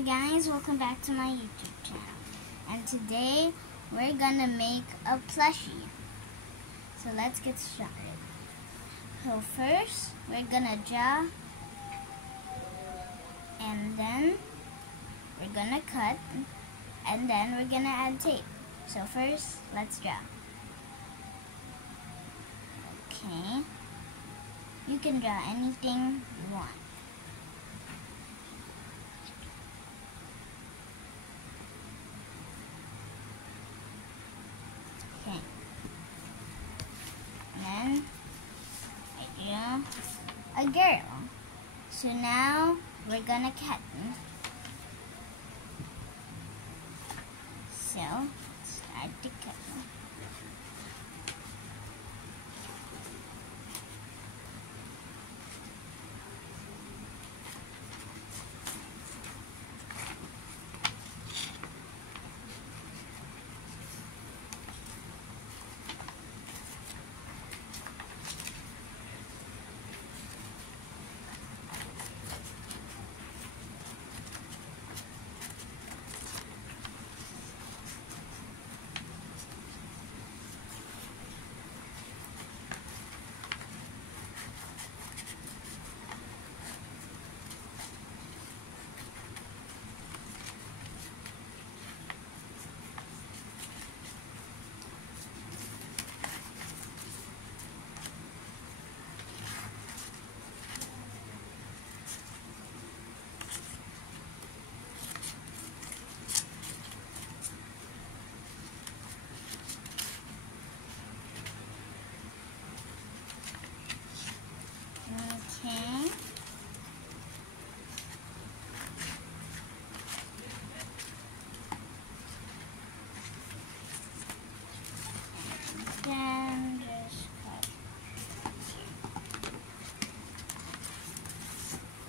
Hi guys, welcome back to my YouTube channel. And today we're gonna make a plushie. So let's get started. So first we're gonna draw, and then we're gonna cut, and then we're gonna add tape. So first, let's draw. Okay. You can draw anything you want. Okay. And then I drew a girl. So now we're gonna cut. So start to cut. Okay. Then just cut.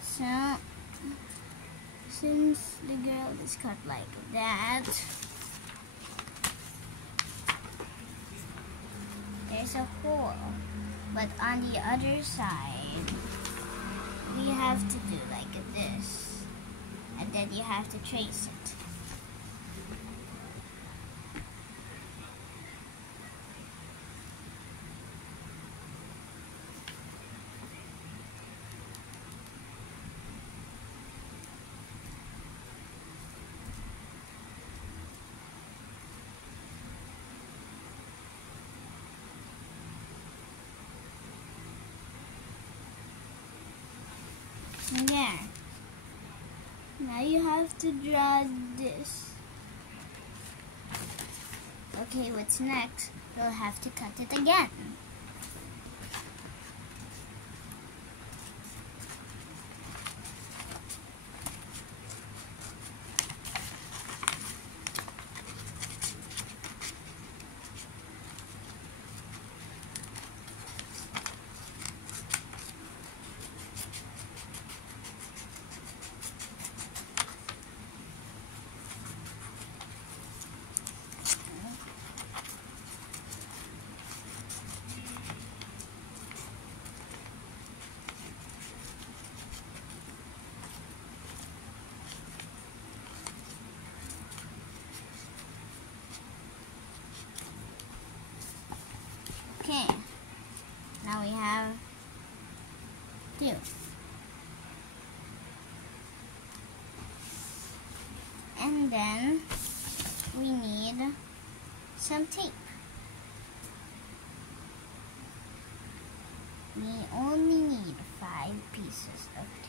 So since the girl is cut like that, there's a hole. But on the other side, we have to do like this. And then you have to trace it. There. Now you have to draw this. Okay, what's next? You'll have to cut it again. Okay, now we have two. And then we need some tape. We only need 5 pieces of tape.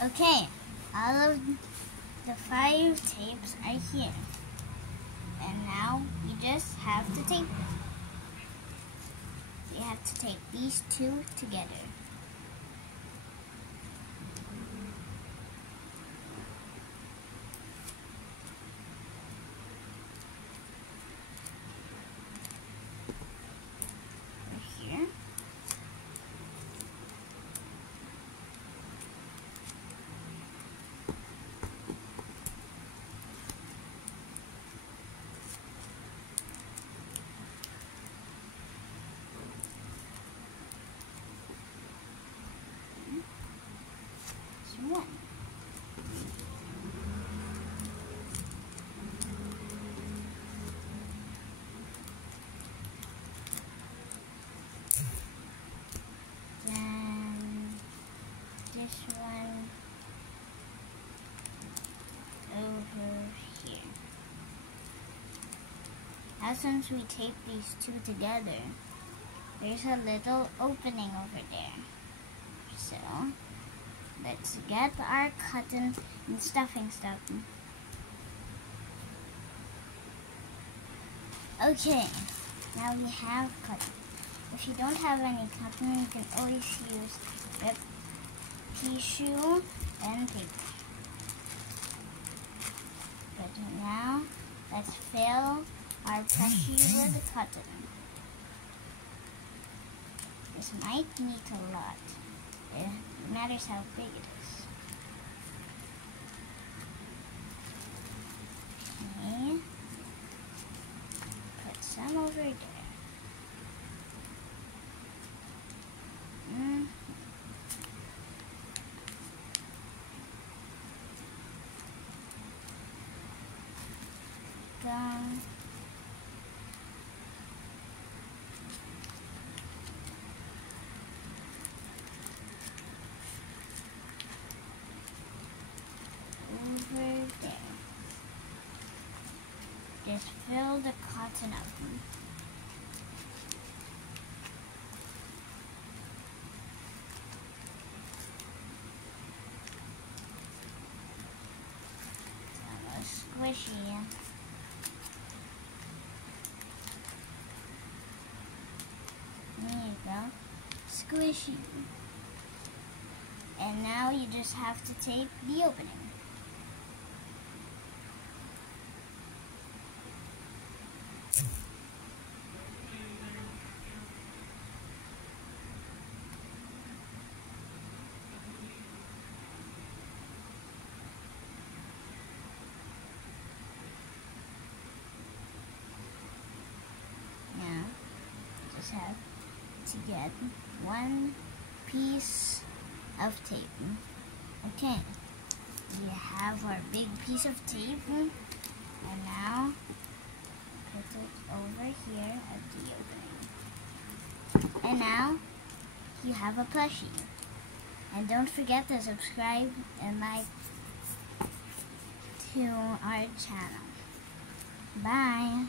Okay, all of the 5 tapes are here. And now we just have to tape them. We have to tape these 2 together. Here. this one over here. Now since we tape these two together, there's a little opening over there. So, let's get our cotton and stuffing stuff. Okay, now we have cotton. If you don't have any cotton, you can always use the tissue and paper. But now, let's fill our plushie with cotton. This might need a lot. It matters how big it is. Okay. Put some over there. Done. Over there. Just fill the cotton up. It's almost squishy. There you go. Squishy. And now you just have to tape the opening. Now, just have to get one piece of tape. Okay, we have our big piece of tape, and now put it over here at the opening. And now you have a plushie. And don't forget to subscribe and like to our channel. Bye.